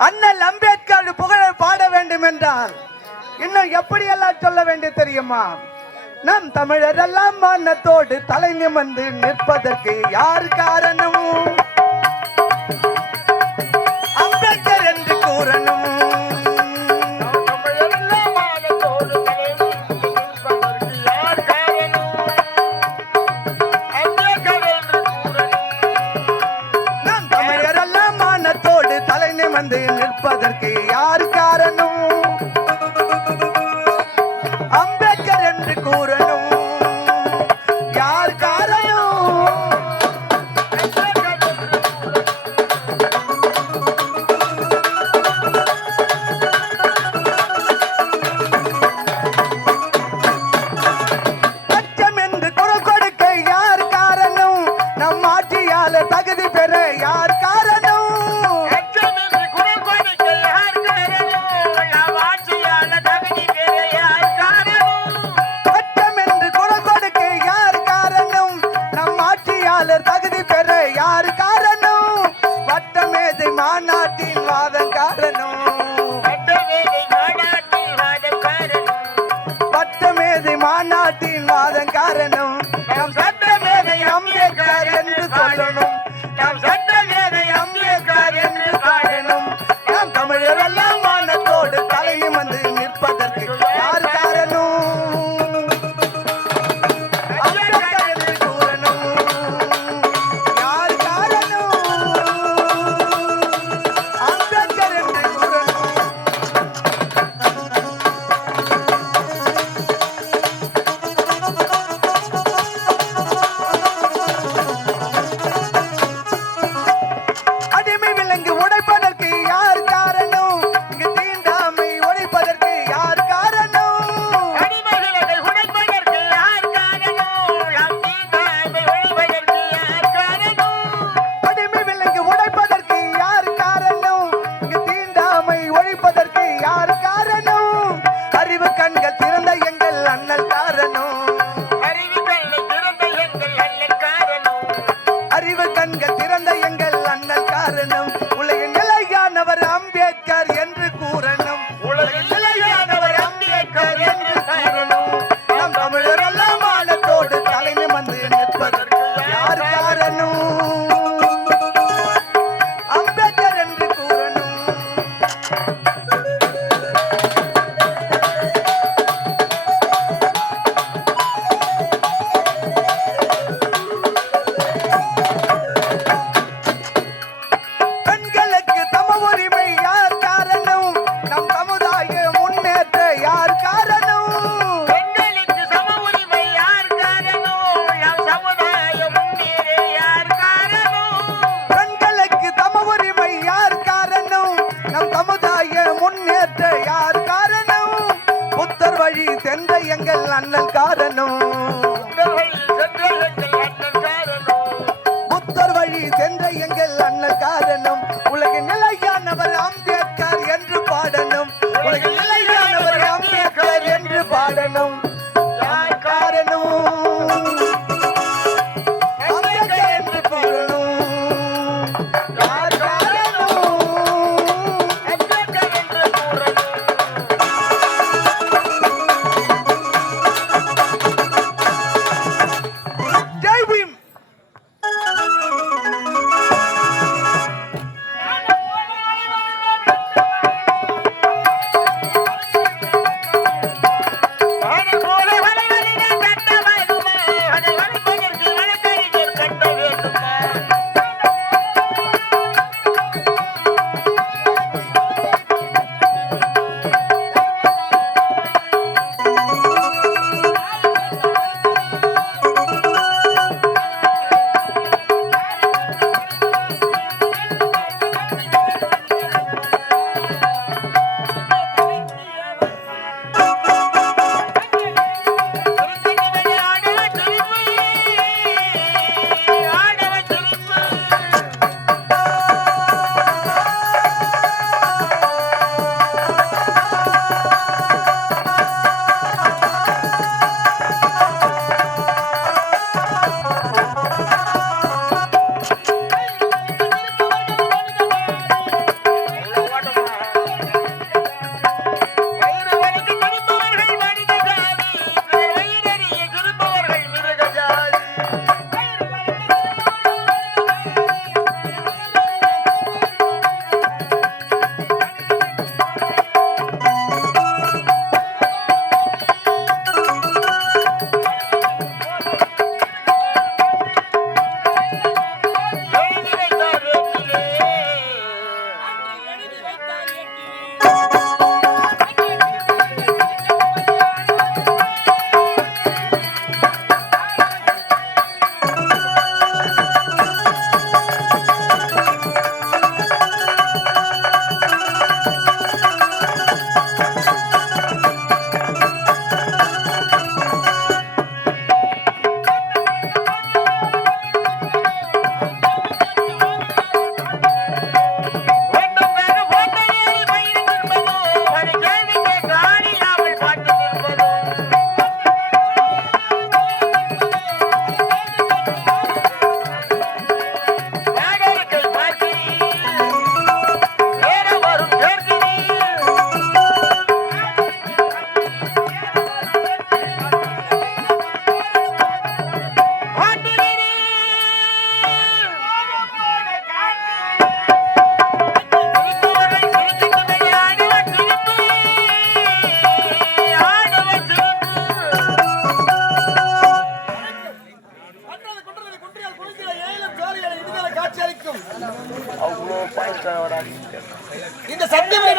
அண்ணல் அம்பேத்கர் புகழ் பாட வேண்டும் என்றால் இன்னும் எப்படியெல்லாம் சொல்ல வேண்டிய தெரியுமா? நம் தமிழரெல்லாம் மன்னத்தோடு தலை நிமிர்ந்து நிற்பதற்கு யார் காரணமும் வந்து நிற்பதற்கு I don't know.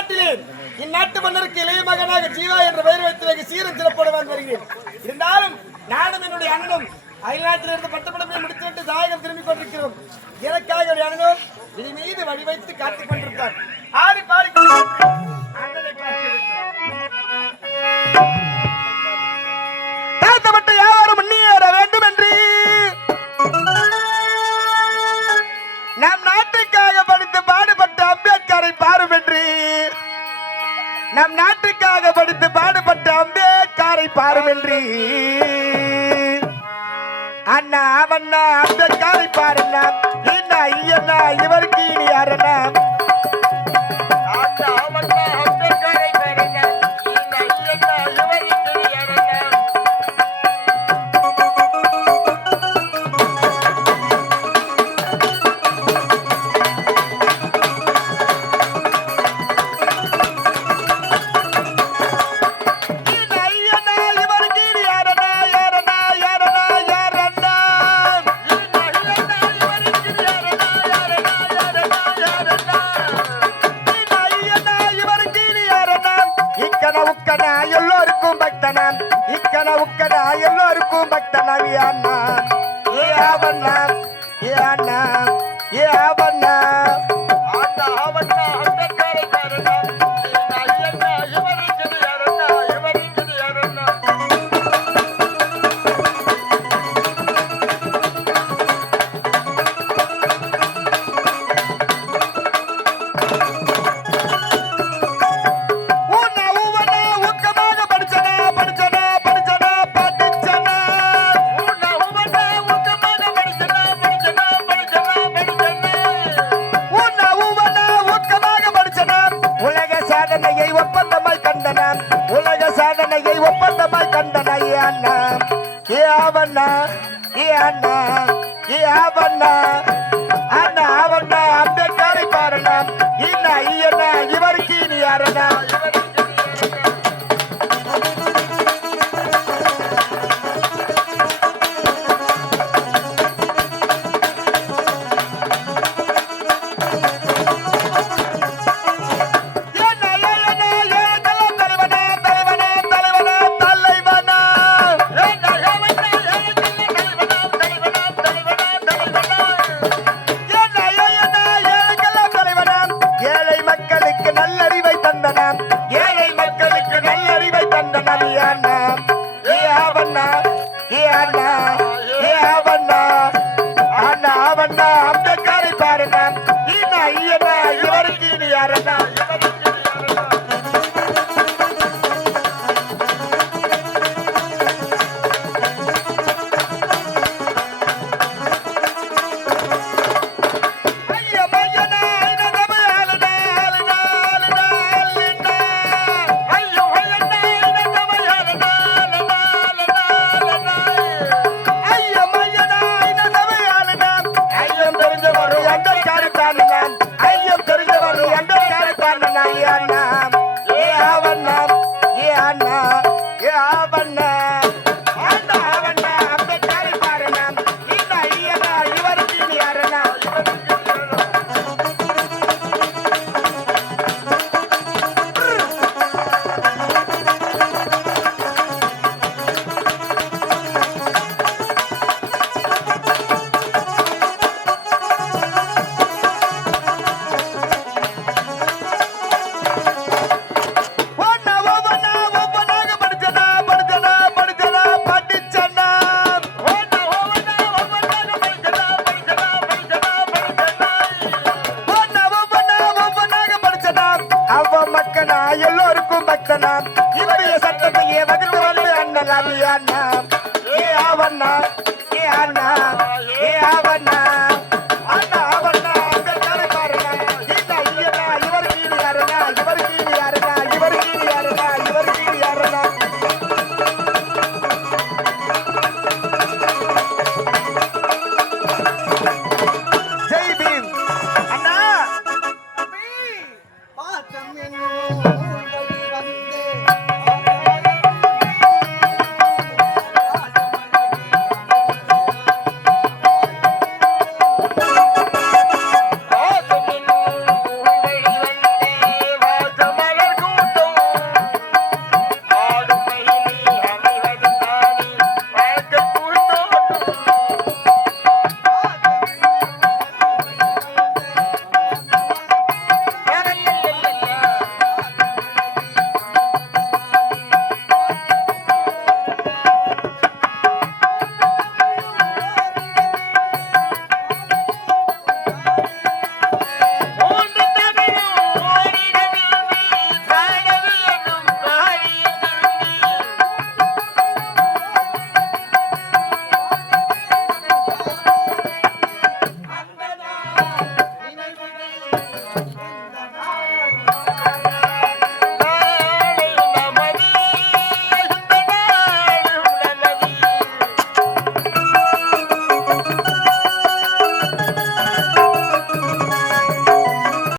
தமிழ்நாட்டிலே இந்நாட்டு மன்னருக்கு இளைய மகனாக ஜீவா என்ற பெயர் வைத்து சீரம் சிறப்போடு வந்து வருகிறேன். இருந்தாலும் நானும் என்னுடைய அண்ணனும் அயல்நாட்டிலிருந்து பட்டப்படமே முடித்துவிட்டு தாயகம் திரும்பிக் கொண்டிருக்கிறோம். எனக்காக ஒரு அண்ணனும் இது மீது வழி வைத்து காத்துக் கொண்டிருக்கிறார் ஆடி பாடி பாருமென்றி. அண்ணா அவண்ணா அந்த காலை பாருண்ணா. என்ன ஐயண்ணா இவருக்கு இனி யாரண்ணா Anna.